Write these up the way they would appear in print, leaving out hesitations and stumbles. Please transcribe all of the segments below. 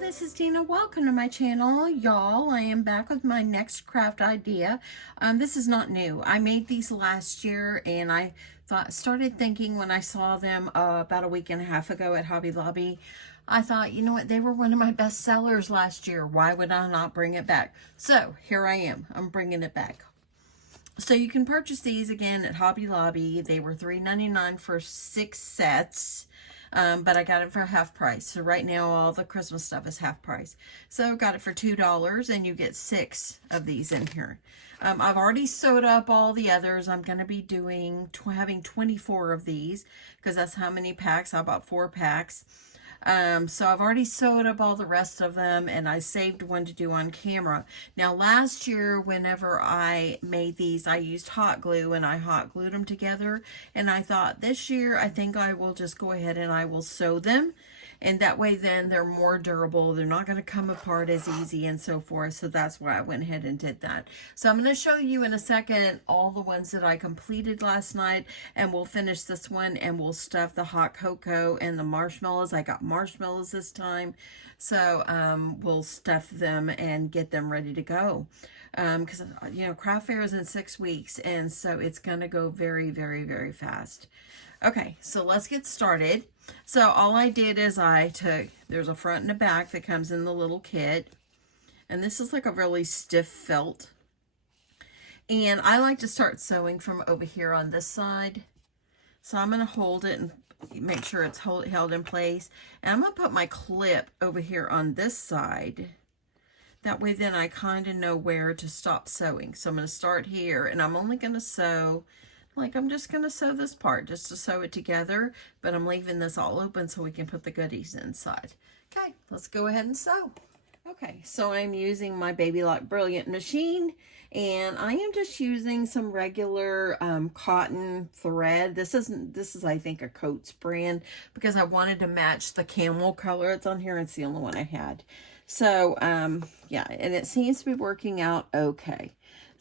this is Deanna. Welcome to my channel, y'all. I am back with my next craft idea. This is not new. I made these last year, and I started thinking when I saw them about a week and a half ago at Hobby Lobby. I thought, you know what, they were one of my best sellers last year. Why would I not bring it back? So here I am. I'm bringing it back. So you can purchase these again at Hobby Lobby. They were $3.99 for 6 sets. But I got it for half price. So right now all the Christmas stuff is half price. So I got it for $2 and you get 6 of these in here. I've already sewed up all the others. I'm going to be having 24 of these because that's how many packs. I bought 4 packs. So I've already sewed up all the rest of them, and I saved one to do on camera. Now last year, whenever I made these, I used hot glue and I hot glued them together. And I thought this year, I think I will just go ahead and I will sew them. And that way then they're more durable. They're not going to come apart as easy and so forth. So that's why I went ahead and did that. So I'm going to show you in a second all the ones that I completed last night. And we'll finish this one and we'll stuff the hot cocoa and the marshmallows. I got marshmallows this time. So we'll stuff them and get them ready to go. Because, you know, craft fair is in 6 weeks. And so it's going to go very, very, very fast. Okay, so let's get started. So all I did is there's a front and a back that comes in the little kit. And this is like a really stiff felt. And I like to start sewing from over here on this side. So I'm going to hold it and make sure it's held in place. And I'm going to put my clip over here on this side. That way then I kind of know where to stop sewing. So I'm going to start here and I'm only going to sew. Like I'm just going to sew this part just to sew it together, but I'm leaving this all open so we can put the goodies inside. Okay, let's go ahead and sew. Okay, so I'm using my Baby Lock Brilliant machine, and I am just using some regular cotton thread. This is I think a Coats brand because I wanted to match the camel color. It's on here. It's the only one I had. So yeah, and it seems to be working out okay.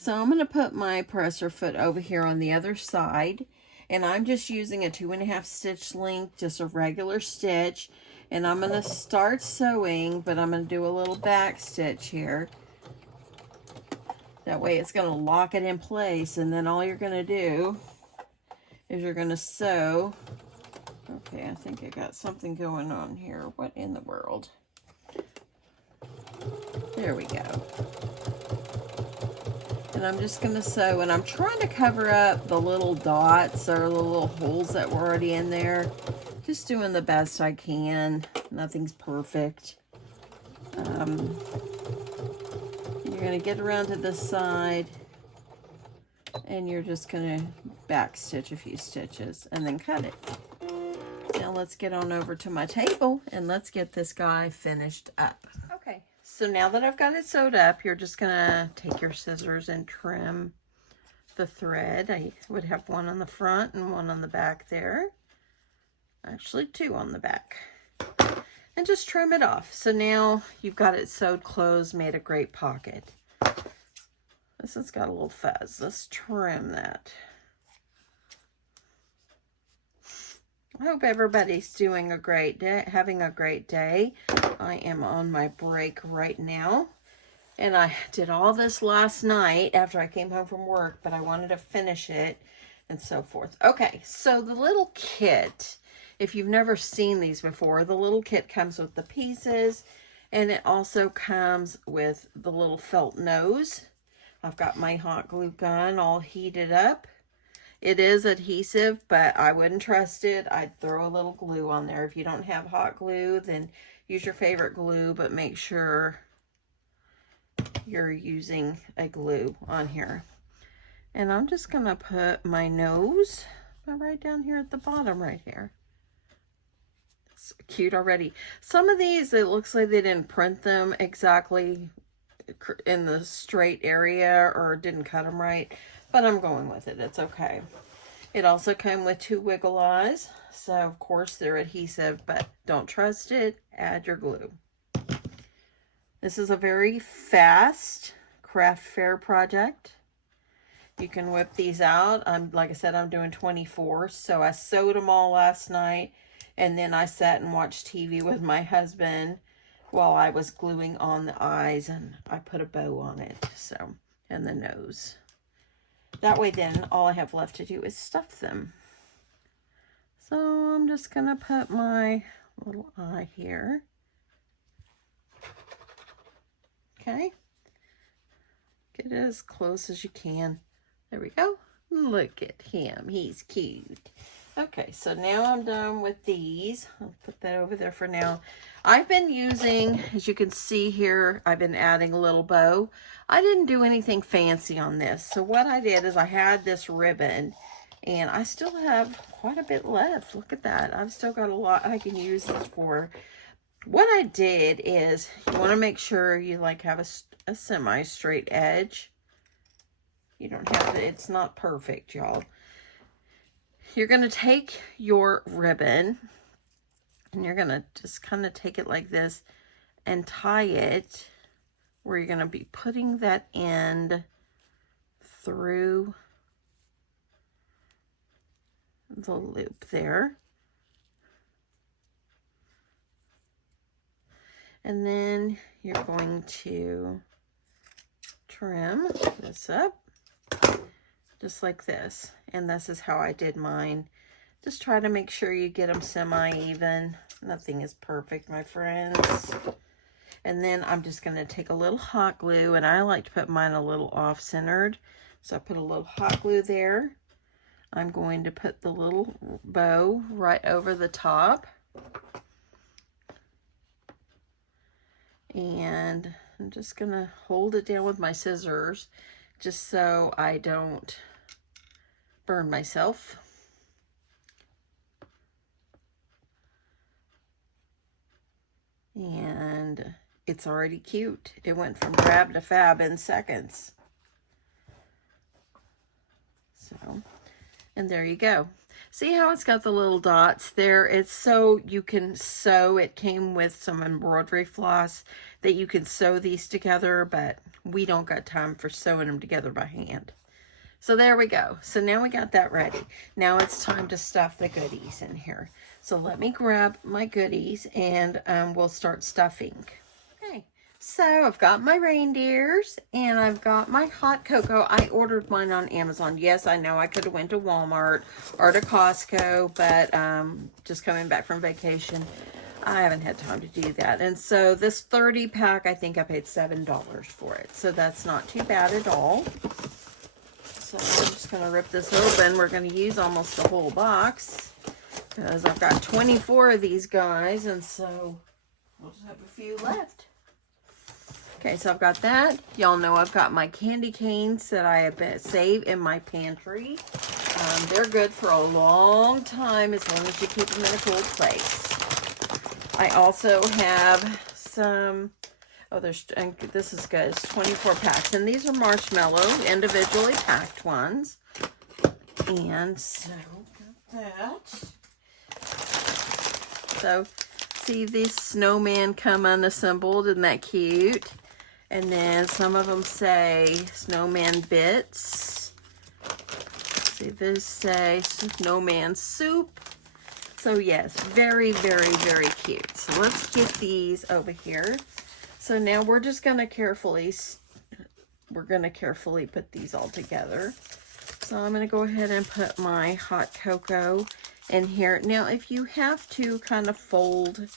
So I'm going to put my presser foot over here on the other side. And I'm just using a 2.5 stitch length, just a regular stitch. And I'm going to start sewing, but I'm going to do a little back stitch here. That way it's going to lock it in place. And then all you're going to do is you're going to sew. Okay, I think I got something going on here. What in the world? There we go. And I'm just going to sew, and I'm trying to cover up the little dots or the little holes that were already in there. Just doing the best I can. Nothing's perfect. You're going to get around to this side, and you're just going to back stitch a few stitches and then cut it. Now let's get on over to my table and let's get this guy finished up. Okay. So now that I've got it sewed up, you're just going to take your scissors and trim the thread. I would have one on the front and one on the back there. Actually, 2 on the back. And just trim it off. So now you've got it sewed closed, made a great pocket. This has got a little fuzz. Let's trim that. I hope everybody's doing a great day, having a great day. I am on my break right now. And I did all this last night after I came home from work, but I wanted to finish it and so forth. Okay, so the little kit, if you've never seen these before, the little kit comes with the pieces, and it also comes with the little felt nose. I've got my hot glue gun all heated up. It is adhesive, but I wouldn't trust it. I'd throw a little glue on there. If you don't have hot glue, then use your favorite glue, but make sure you're using a glue on here. And I'm just going to put my nose right down here at the bottom right here. It's cute already. Some of these, it looks like they didn't print them exactly in the straight area or didn't cut them right. But I'm going with it. It's okay. It also came with 2 wiggle eyes. So, of course, they're adhesive, but don't trust it. Add your glue. This is a very fast craft fair project. You can whip these out. Like I said, I'm doing 24. So I sewed them all last night. And then I sat and watched TV with my husband while I was gluing on the eyes, and I put a bow on it, so, and the nose. That way then all I have left to do is stuff them. So I'm just gonna put my little eye here. Okay. Get it as close as you can. There we go. Look at him. He's cute. Okay, so now I'm done with these. I'll put that over there for now. I've been using, as you can see here, I've been adding a little bow. I didn't do anything fancy on this. So what I did is I had this ribbon, and I still have quite a bit left. Look at that. I've still got a lot I can use this for. What I did is, you want to make sure you like have a semi-straight edge. You don't have to, it's not perfect, y'all. You're going to take your ribbon, and you're going to just kind of take it like this and tie it where you're going to be putting that end through the loop there. And then you're going to trim this up just like this. And this is how I did mine. Just try to make sure you get them semi-even. Nothing is perfect, my friends. And then I'm just going to take a little hot glue, and I like to put mine a little off-centered. So I put a little hot glue there. I'm going to put the little bow right over the top. And I'm just going to hold it down with my scissors just so I don't burn myself. And it's already cute. It went from drab to fab in seconds. So, and there you go. See how it's got the little dots there? It's so you can sew. It came with some embroidery floss that you can sew these together, but we don't got time for sewing them together by hand. So there we go. So now we got that ready. Now it's time to stuff the goodies in here. So let me grab my goodies, and we'll start stuffing. Okay, so I've got my reindeers, and I've got my hot cocoa. I ordered mine on Amazon. Yes, I know I could have went to Walmart or to Costco, but just coming back from vacation, I haven't had time to do that. And so this 30 pack, I think I paid $7 for it. So that's not too bad at all. So I'm just going to rip this open. We're going to use almost the whole box because I've got 24 of these guys, and so we'll just have a few left. Okay, so I've got that. Y'all know I've got my candy canes that I have saved in my pantry. They're good for a long time as long as you keep them in a cool place. I also have some... Oh, and this is good. It's 24 packs. And these are Marshmallows, individually packed ones. And so, got that. So, see these snowmen come unassembled. Isn't that cute? And then some of them say snowman bits. See, this say snowman soup. So, yes, very, very, very cute. So, let's get these over here. So now we're just going to carefully put these all together. So I'm going to go ahead and put my hot cocoa in here. Now, if you have to kind of fold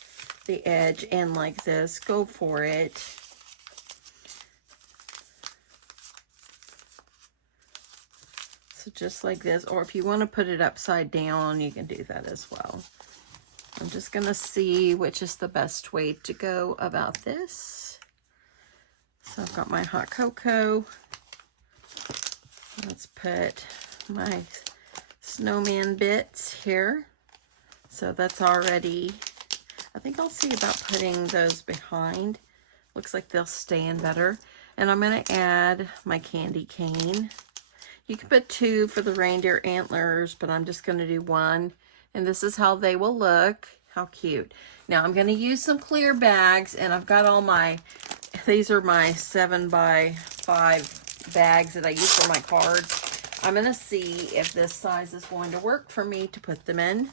the edge in like this, go for it. So just like this, or if you want to put it upside down, you can do that as well. I'm just going to see which is the best way to go about this. So I've got my hot cocoa. Let's put my snowman bits here. So that's already, I think I'll see about putting those behind. Looks like they'll stand better. And I'm going to add my candy cane. You can put 2 for the reindeer antlers, but I'm just going to do 1. And this is how they will look. How cute. Now I'm going to use some clear bags, and I've got all my, these are my 7x5 bags that I use for my cards. I'm going to see if this size is going to work for me to put them in.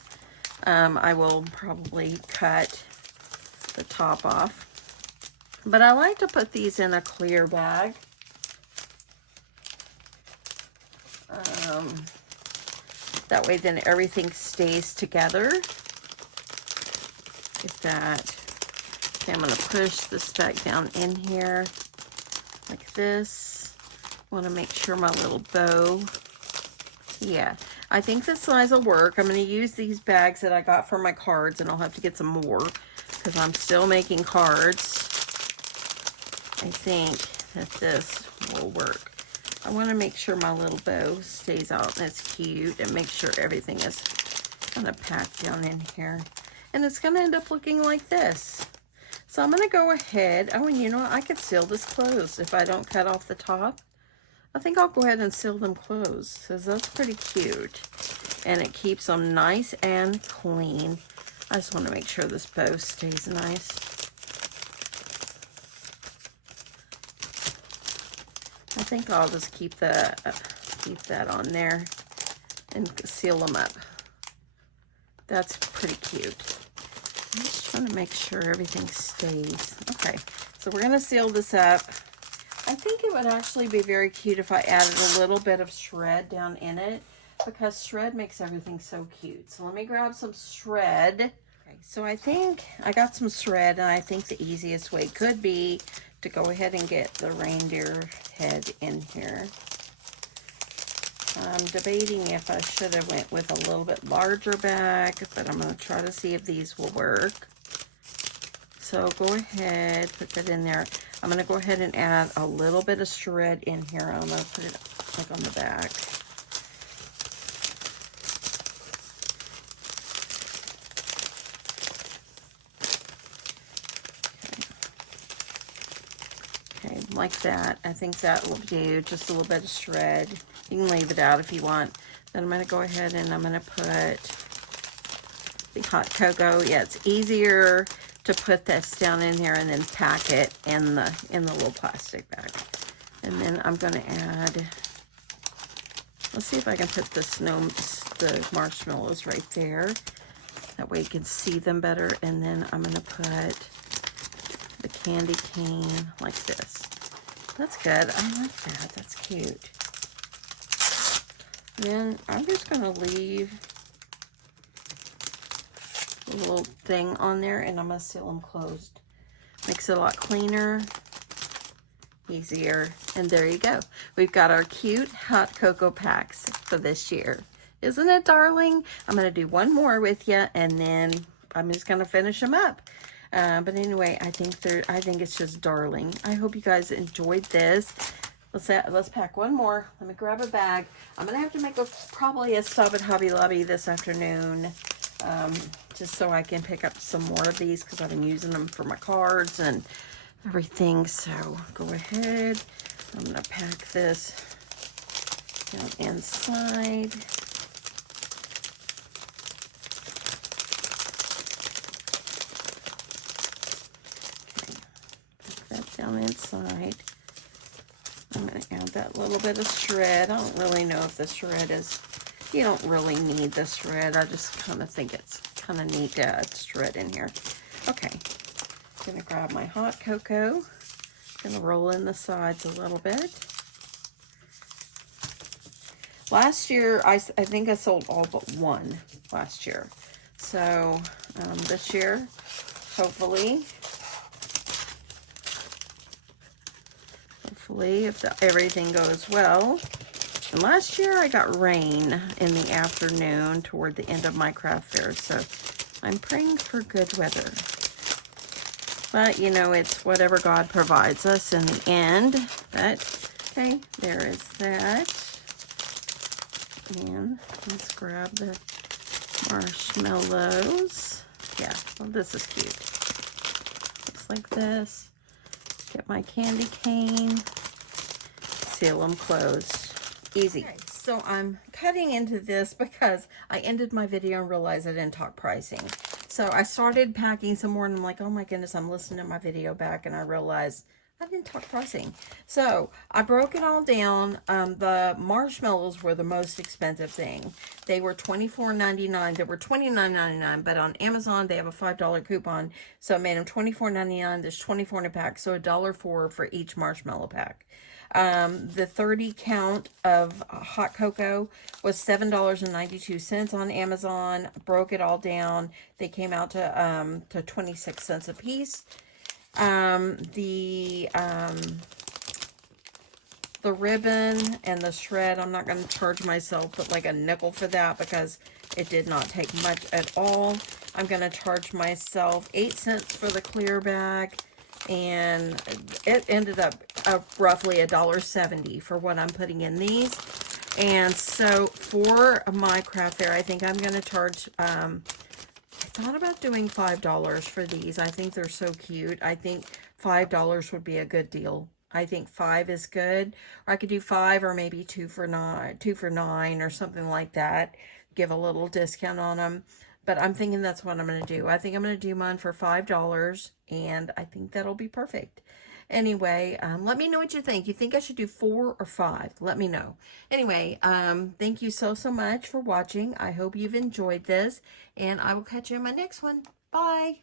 I will probably cut the top off. But I like to put these in a clear bag. That way then everything stays together. Is that, okay, I'm going to push this back down in here like this. Want to make sure my little bow, yeah, I think this size will work. I'm going to use these bags that I got for my cards, and I'll have to get some more because I'm still making cards. I think that this will work. I want to make sure my little bow stays out and it's cute, and make sure everything is kind of packed down in here. And it's going to end up looking like this. So I'm going to go ahead. Oh, and you know what? I could seal this closed if I don't cut off the top. I think I'll go ahead and seal them closed because that's pretty cute. And it keeps them nice and clean. I just want to make sure this bow stays nice. I think I'll just keep that on there and seal them up. That's pretty cute. I'm just trying to make sure everything stays. Okay, so we're going to seal this up. I think it would actually be very cute if I added a little bit of shred down in it, because shred makes everything so cute. So let me grab some shred. Okay, so I think I got some shred, and I think the easiest way could be to go ahead and get the reindeer head in here. I'm debating if I should have went with a little bit larger bag, but I'm going to try to see if these will work. So go ahead, put that in there. I'm going to go ahead and add a little bit of shred in here. I'm going to put it like on the back. Okay, like that. I think that will do. Just a little bit of shred. You can leave it out if you want. Then I'm going to go ahead and I'm going to put the hot cocoa. Yeah, it's easier to put this down in here and then pack it in the little plastic bag. And then I'm going to add, let's see if I can put the marshmallows right there. That way you can see them better. And then I'm going to put the candy cane like this. That's good. I like that. That's cute. Then I'm just going to leave a little thing on there, and I'm going to seal them closed. Makes it a lot cleaner, easier, and there you go. We've got our cute hot cocoa packs for this year. Isn't it, darling? I'm going to do one more with you, and then I'm just going to finish them up. But anyway, I think it's just darling. I hope you guys enjoyed this. Let's pack one more. Let me grab a bag. I'm gonna have to make probably a stop at Hobby Lobby this afternoon, just so I can pick up some more of these because I've been using them for my cards and everything. So go ahead. I'm gonna pack this down inside. Down inside. I'm going to add that little bit of shred. I don't really know if the shred is, you don't really need the shred. I just kind of think it's kind of neat to add shred in here. Okay, I'm going to grab my hot cocoa. Going to roll in the sides a little bit. Last year, I think I sold all but one last year. So this year, hopefully if everything goes well. And last year I got rain in the afternoon toward the end of my craft fair, so I'm praying for good weather. But you know, it's whatever God provides us in the end. But okay, there is that. And let's grab the marshmallows. Yeah, well, this is cute. Looks like this. Get my candy cane. Seal them closed. Easy. Okay, so I'm cutting into this because I ended my video and realized I didn't talk pricing. So I started packing some more and I'm like, oh my goodness, I'm listening to my video back and I realized I didn't talk pricing. So I broke it all down. The marshmallows were the most expensive thing. They were $24.99. They were $29.99, but on Amazon they have a $5 coupon, so it made them $24.99. There's 24 in a pack, so $1.04 for each marshmallow pack. The 30 count of hot cocoa was $7.92 on Amazon. Broke it all down. They came out to 26 cents a piece. The ribbon and the shred, I'm not going to charge myself but like a nickel for that because it did not take much at all. I'm going to charge myself 8 cents for the clear bag, and it ended up roughly $1.70 for what I'm putting in these. And so for my craft fair, I think I'm going to charge, I thought about doing $5 for these. I think they're so cute. I think $5 would be a good deal. I think 5 is good. Or I could do 5 or maybe 2 for $9 or something like that. Give a little discount on them. But I'm thinking that's what I'm going to do. I think I'm going to do mine for $5, and I think that'll be perfect. Anyway, let me know what you think. You think I should do 4 or 5? Let me know. Anyway, thank you so much for watching. I hope you've enjoyed this, and I will catch you in my next one. Bye.